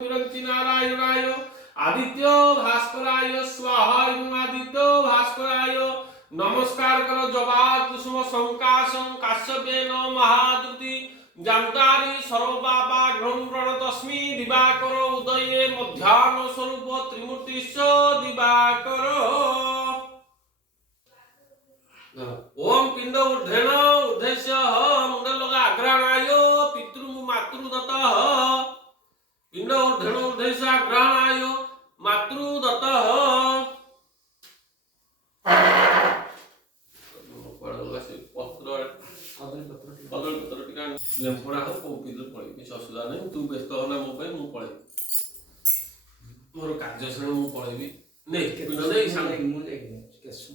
विरंति नारायणाय आदित्य भास्कराय स्वाहा एवं आदित्य भास्कराय नमस्कार करो जवाब कुसुम संकाशं काश्यपेन महाद्रुति जानकारी सर्वपापा ग्रहण तस्मी दिवाकर उदये मध्याह्न स्वरूप त्रिमूर्तिश्च दिवाकर ओम पिंड ऊर्ध्वेन ऊर्ध्वस्य मंडल अग्रहणाय पितृ मातृदत्तः पिंड ऊर्ध्वेन ऊर्ध्वस्य अग्रहणाय मातृदत्तः कदली पत्र टिका लेम्पड़ा हो को पिदल पड़े किछ असुविधा नहीं तू व्यस्त होना मो पे मु पळे मोर कार्य श्रेणी मु पळेबी नै पिंड दे सांग मु ले केसु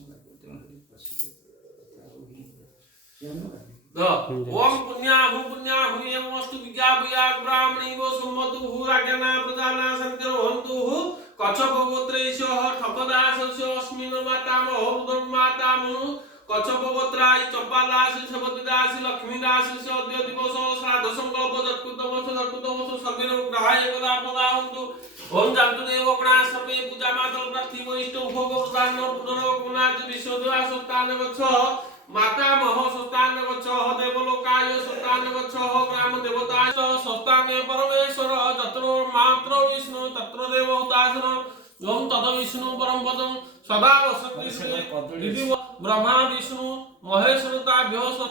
ओम पुण्याहु एवमस्तु विज्ञापया ब्राह्मणी वो सुमतु हु राजना प्रजाना संकर हन्तु कच्छप गोत्रैस्य ठकदासस्य अस्मिन् मातामह उदम मातामनु कच्छप गोत्राय चंपादास सेवतीदास लक्ष्मीदास अद्य दिवस श्राद्ध संकल्प जत्कृतवस सर्वेण ग्रहाय कदा पदा हन्तु ओम जानतु देव गणा सर्वे पूजा मातल प्रार्थी वैष्ण भोग प्रदान पुनर्गुणाज विश्वदेवा सत्तान गच्छ मातामह सत्तान गच्छ देवलोकाय सत्तान गच्छ ग्राम देवताय सत्ताने परमेश्वर जत्र मात्र विष्णु तत्र देव उदासन ओम तद विष्णु परम पदम सदा वसति ब्रह्मा विष्णु महेश्वर ताभ्यो